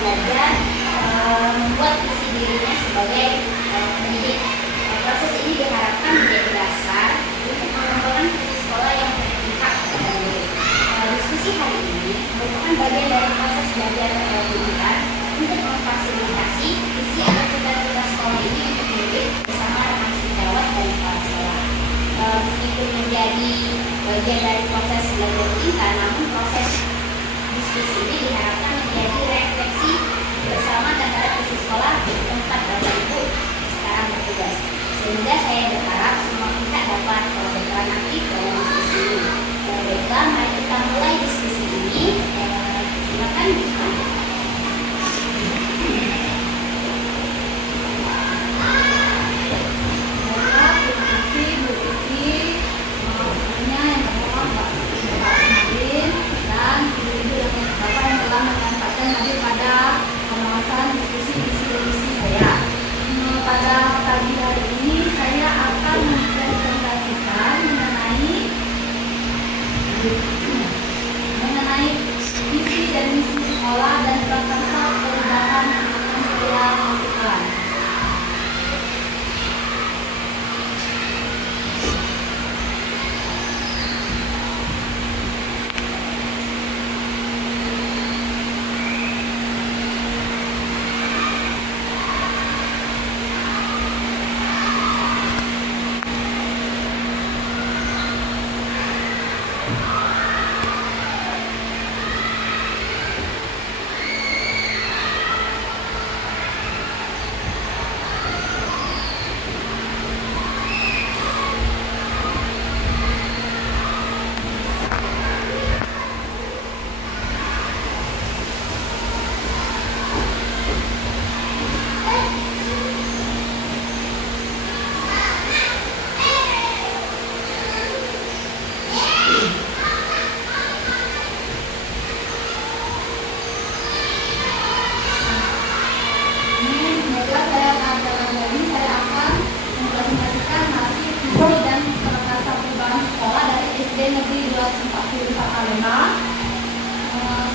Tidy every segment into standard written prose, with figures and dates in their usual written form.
belajar membuat visi dirinya sebagai pendidik. Proses ini diharapkan menjadi dasar untuk mengembangkan visi sekolah yang berpihak kepada murid. Diskusi hari ini merupakan bagian dari proses belajar pendidikan untuk memfasilitasi visi atau cita-cita sekolah ini untuk murid bersama rekan sejawat dan kepala sekolah. Meskipun menjadi bagian dari proses belajar kita, namun proses diskusi ini diharapkan menjadi refleksi bersama terhadap visi sekolah di tempat Bapak Ibu sekarang bertugas. Sehingga saya berharap semua pihak dapat berperan aktif dalam diskusi ini. Baiklah, mari kita mulai diskusi ini. Silakan. Mengenai visi dan misi sekolah dan prakarsa perubahan yang akan saya lakukan.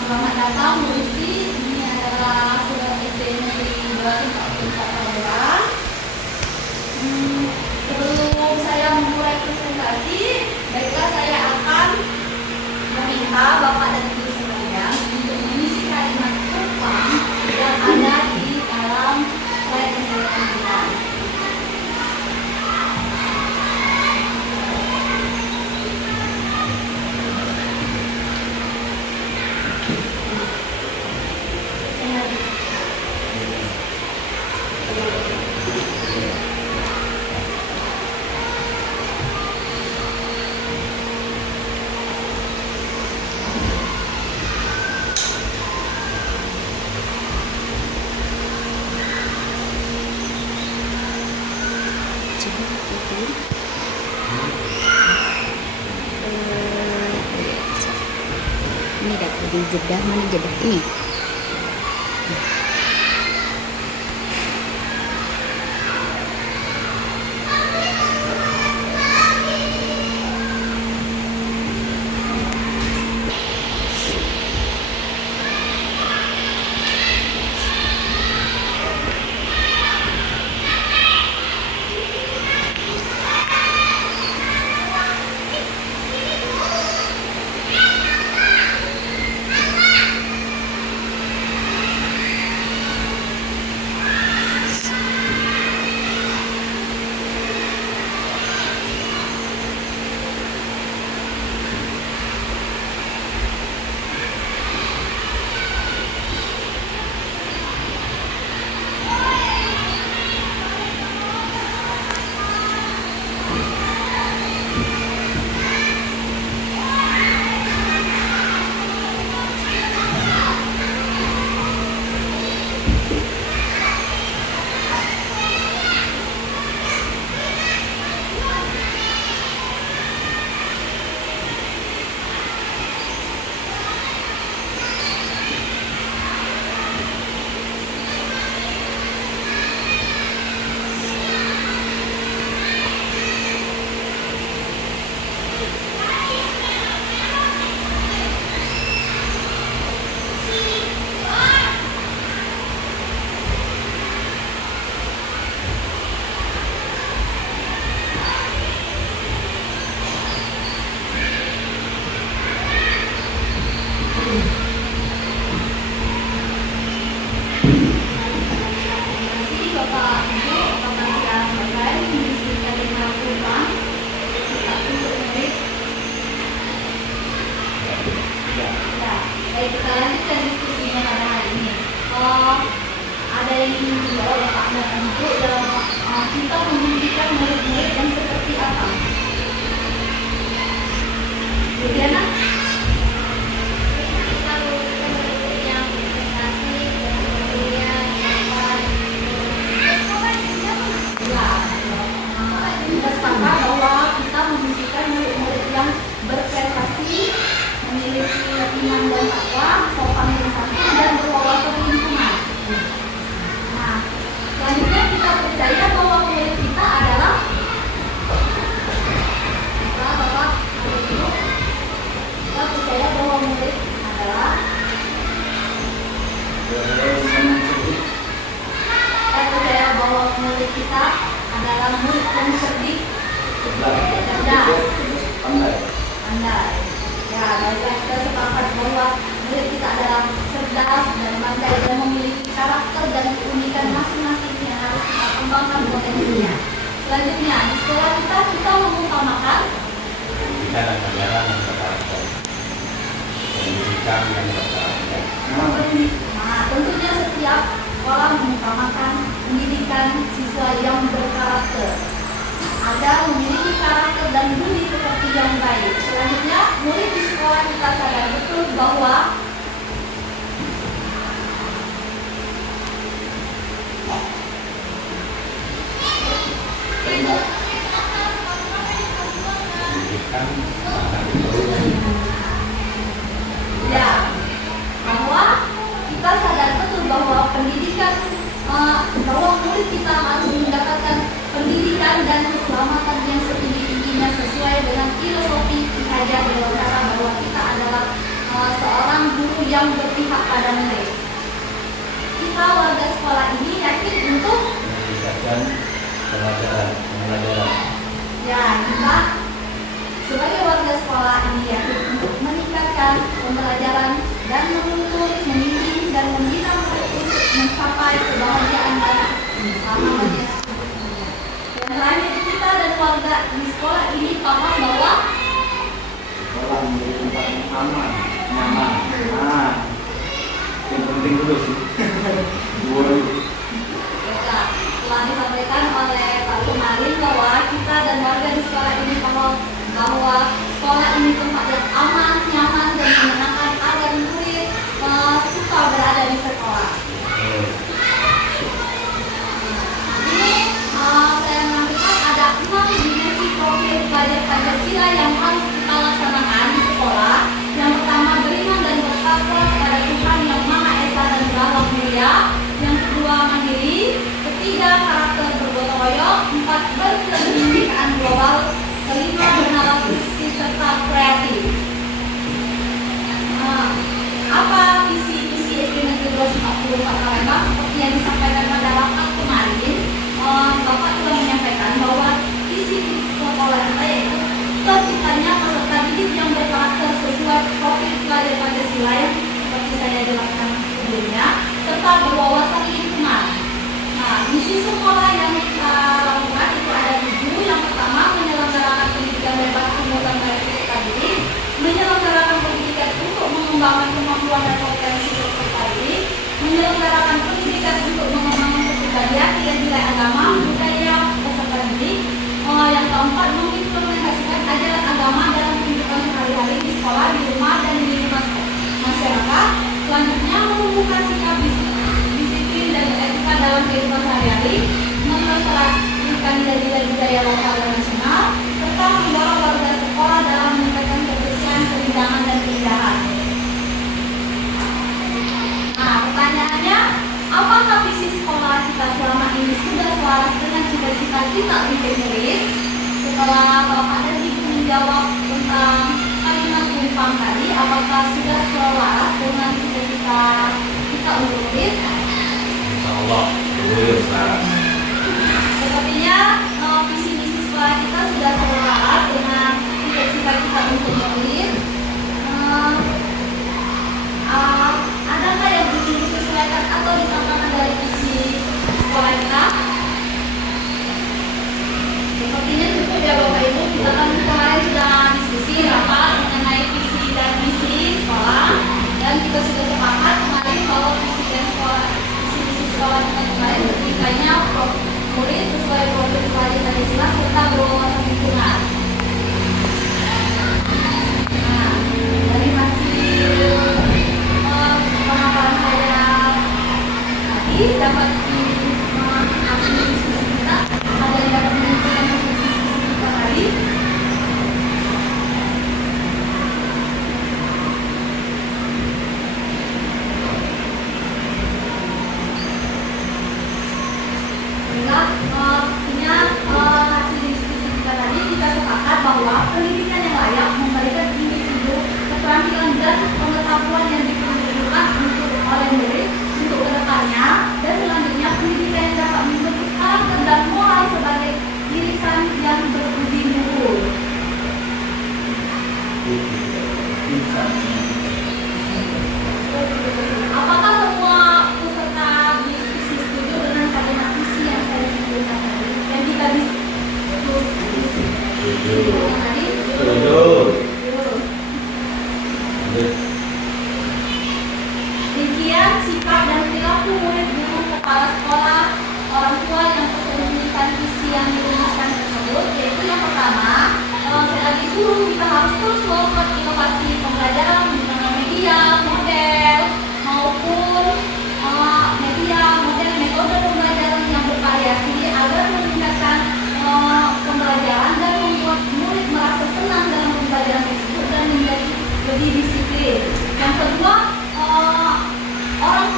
Selamat datang Bu Rizky. Ini adalah surat SD Negeri 244 Palembang. Sebelum saya memulai presentasi, baiklah saya akan meminta Bapak dan Ibu sekalian untuk mengisi kalimat utama yang ada di dalam slide yang saya tunjukkan. Ini dapat di jedah, mana jedah ini? Saya percaya bahwa murid kita adalah murid yang cerdik, cerdas, pandai. Ya, baiklah, kita sepakat bahwa murid kita adalah cerdas dan pandai dan memiliki karakter dan keunikan masing-masing yang harus kita kembangkan potensinya. Selanjutnya, di sekolah kita mengutamakan pendidikan dan ajaran yang berkarakter. Pendidikan yang berkarakter. Nah, tentunya setiap sekolah mengutamakan pendidikan siswa yang berkarakter agar memiliki karakter dan budi pekerti yang baik. Selanjutnya, murid di sekolah kita sadar betul bahwa Pendidikan ya, bahwa kita sadar betul bahwa pendidikan bahwa murid kita harus mendapatkan pendidikan dan keselamatan yang setinggi-tingginya sesuai dengan filosofi Ki Hajar Dewantara bahwa kita adalah seorang guru yang berpihak pada murid. Kita warga sekolah ini yakin untuk meningkatkan pelajaran. ya, kita sebagai warga sekolah ini yakin untuk meningkatkan pembelajaran dan menuntut, membimbing dan membina murid untuk mencapai kebahagiaan dan keselamatannya. Dan lainnya kita dan warga di sekolah ini paham bahwa sekolah menjadi tempat yang aman, nyaman. Nah, yang penting dulu sih. Dua dulu. ya, telah disampaikan oleh Pak Kemarin bahwa kita dan warga di sekolah ini paham bahwa sekolah ini tempat yang aman, nyaman dan menyenangkan agar murid suka berada di sekolah. Ini saya menyampaikan ada 6 dimensi profil pelajar Pancasila yang harus kita laksanakan di sekolah. Yang pertama, beriman dan bertakwa kepada Tuhan yang Maha Esa dan Beralam Mulia. Yang kedua, mandiri. Ketiga, karakter bergotong royong. 4, berkebinekaan global. Kelima, bernalar kritis serta kreatif. Apa visi SD Negeri 240 Palembang seperti yang disampaikan pada rapat kemarin? Bapak telah menyampaikan bahwa visi sekolah kita yaitu terciptanya peserta didik yang berkarakter sesuai profil pelajar Pancasila yang seperti saya jelaskan sebelumnya, serta berwawasan lingkungan. Nah, misi sekolah yang kita lakukan itu ada 7. Yang pertama, menyelenggarakan pendidikan bebas pungutan dari peserta didik, menyelenggarakan pendidikan untuk mengembangkan kemampuan dan potensi peserta didik, menyelenggarakan pendidikan untuk mengembangkan kepribadian, nilai agama, budaya peserta didik. Yang keempat, mengimplementasikan ajaran agama dalam kehidupan sehari-hari di sekolah, di rumah, dan di lingkungan masyarakat. Selanjutnya, menumbuhkan sikap disiplin dan etika dalam kehidupan sehari-hari, melestarikan nilai-nilai budaya lokal dan nasional, serta mendorong warga sekolah dalam meningkatkan kebersihan, kebidanan, dan keindahan. Nah, pertanyaannya, apakah visi sekolah kita selama ini sudah selaras dengan cita-cita kita untuk murid? Setelah Bapak dan Ibu menjawab tentang kalimat tumpang tadi, apakah sudah selaras dengan cita-cita kita untuk murid? Insyaallah, selaras. Sepertinya visi misi sekolah kita sudah selaras dengan cita-cita kita untuk murid. Adakah yang ingin disesuaikan atau ditambahkan dari visi sekolah kita? Sepertinya cukup ya Bapak Ibu. Kita kan kemarin sudah diskusi rapat mengenai visi dan misi sekolah, dan kita sudah sepakat kemarin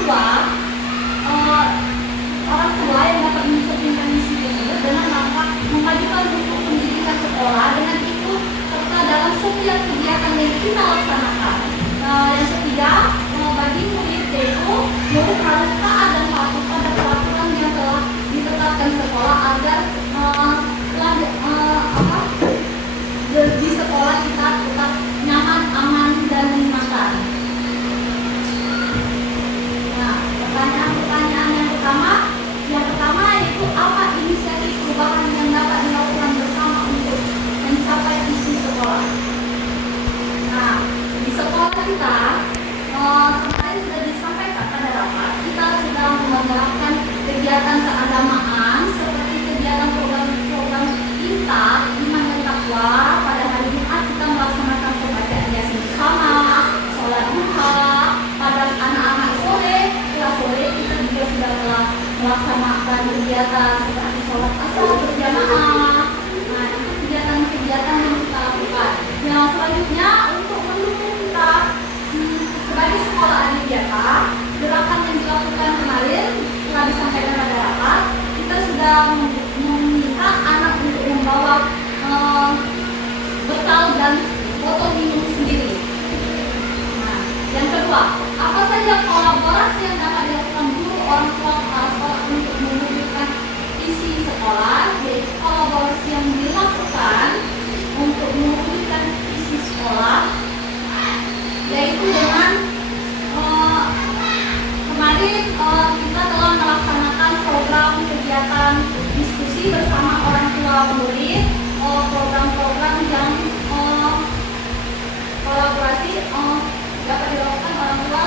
kedua, eh, orang tua yang dapat mencerminkan misi tersebut dengan memajukan bentuk pendidikan sekolah dengan itu serta dalam setiap kegiatan yang kita laksanakan. Yang ketiga, bagi murid yaitu murid harus taat dan patuh pada peraturan yang telah ditetapkan sekolah agar di sekolah kita tetap nyaman, aman, dan menyenangkan. Nah, pertanyaan yang pertama yaitu apa inisiatif perubahan yang dapat dilakukan bersama untuk mencapai visi sekolah. Nah, di sekolah kita kemarin sudah disampaikan pada rapat, kita sudah menggerakkan kegiatan keagamaan seperti kegiatan program-program kita iman dan takwa. Pada hari Jumat kita melaksanakan pembacaan Yasin bersama, sholat duha. Pada anak-anak sore, kelas sore kita juga sudah melaksanakan kegiatan seperti sholat asar berjamaah. Nah, itu kegiatan-kegiatan yang kita lakukan. Yang selanjutnya untuk mendukung kita sebagai sekolah adiwiata, gerakan yang dilakukan kemarin telah disampaikan pada rapat. Kita sudah meminta anak untuk membawa bekal dan botol minum sendiri. Nah, yang kedua, apa saja kolaborasi yang dapat dilakukan guru, orang tua, kepala sekolah untuk mewujudkan isi sekolah, yaitu kolaborasi yang dilakukan untuk mewujudkan isi sekolah, yaitu dengan kemarin kita telah melaksanakan program kegiatan diskusi bersama orang tua murid, program-program yang kolaborasi dapat dilakukan orang tua.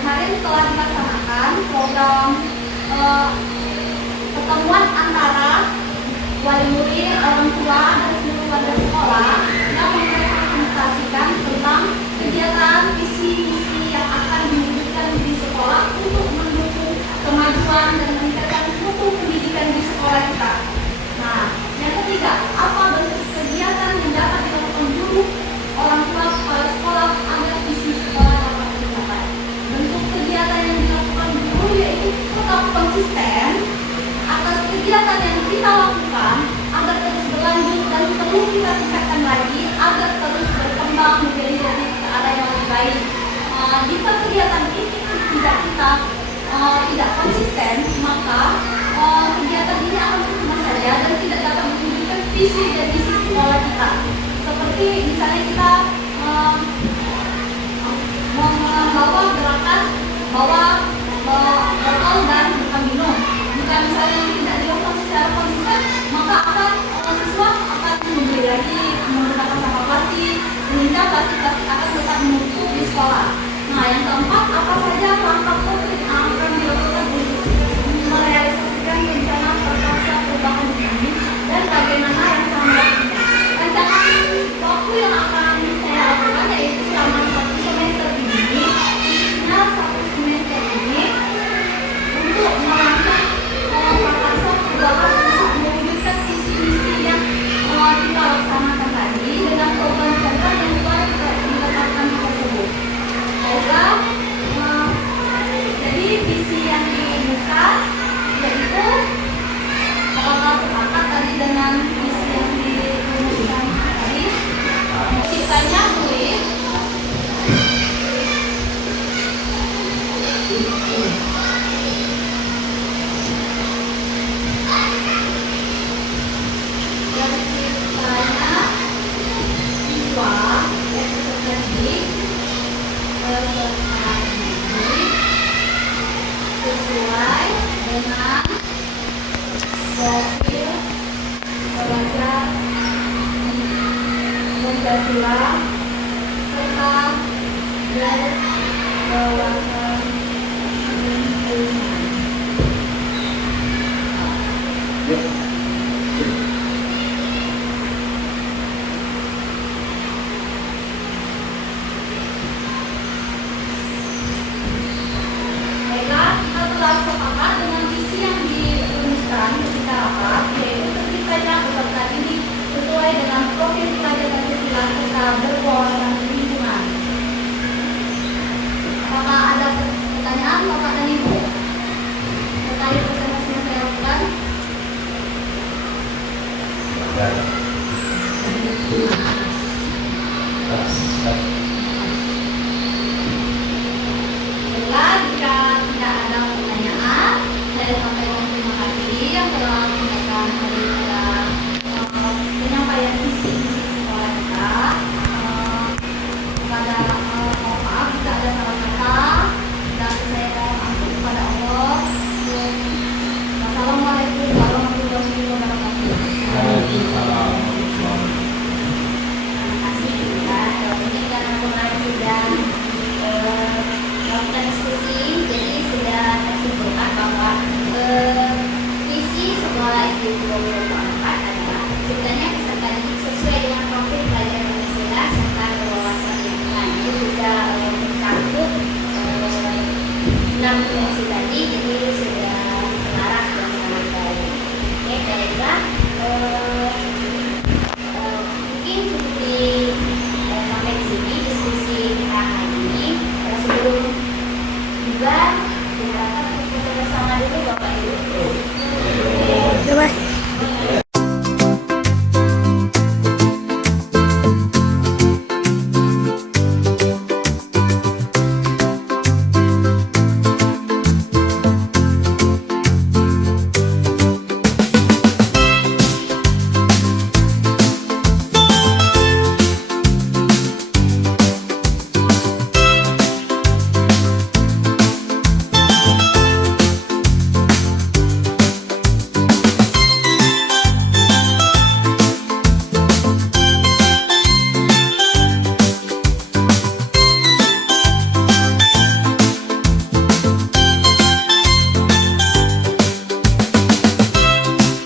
Kemarin telah dilaksanakan program pertemuan antara wali murid, orang tua, dan seluruh warga sekolah yang mempresentasikan tentang kegiatan visi-misi yang akan diwujudkan di sekolah untuk mendukung kemajuan dan meningkatkan mutu pendidikan di sekolah kita. Nah, yang ketiga, apa bentuk kegiatan yang dapat dilakukan guru, orang tua, kepala sekolah agar visi sekolah dapat tercapai? Bentuk kegiatan yang dilakukan guru yaitu tetap konsisten atas kegiatan yang kita lakukan agar terus berlanjut dan perlu kita tingkatkan lagi agar terus berkembang menjadi keadaan yang lebih baik. Jika kegiatan ini tidak konsisten, maka kegiatan ini akan cuma saja dan tidak dapat mewujudkan visi dan misi sekolah kita. Seperti misalnya kita membawa gerakan bawa botol dan bukan minum. Jika misalnya tidak dilakukan secara konsisten, maka siswa akan membeli lagi menggunakan sampah plastik sehingga plastik akan tetap menumpuk di sekolah. Nah, yang keempat, apa saja langkah konkret yang akan dilakukan untuk merealisasikan rencana perkasa perubahan ini dan bagaimana yang akan dilakukan? Rancangan waktu yang akan saya lakukan yaitu selama 1 semester ini, khususnya 1 semester ini untuk melakukan perkasa perubahan untuk mewujudkan visi-misi yang kita laksanakan tadi dengan program-program yang telah ditetapkan tersebut. Jadi visi yang dirumuskan yaitu apakah sepakat tadi dengan visi yang dirumuskan tadi? Sisanya tulis. Sesuai dengan profil pelajar Pancasila serta berwawasan lingkungan. Telah sepakat dengan visi yang dirumuskan ketika rapat, yaitu terciptanya peserta didik sesuai dengan profil pelajar Pancasila serta berwawasan lingkungan. Bapak dan Ibu terkait presentasi yang saya lakukan. Dan Baiklah, jika tidak ada pertanyaan, saya sampaikan terima kasih yang telah menyampaikan hari pada penyampaian visi sekolah kita. Kepada mohon maaf jika ada salah kata, dan saya mohon ampun kepada Allah. Wassalamualaikum warahmatullahi wabarakatuh. Waalaikumsalam. Terima kasih ya. Ini karena kemarin sudah melakukan diskusi, jadi sudah tersimpulkan bahwa visi sekolah SD 2024 adalah terciptanya peserta didik sesuai dengan profil pelajar Pancasila serta berwawasan lingkungan. Itu sudah mencakup 6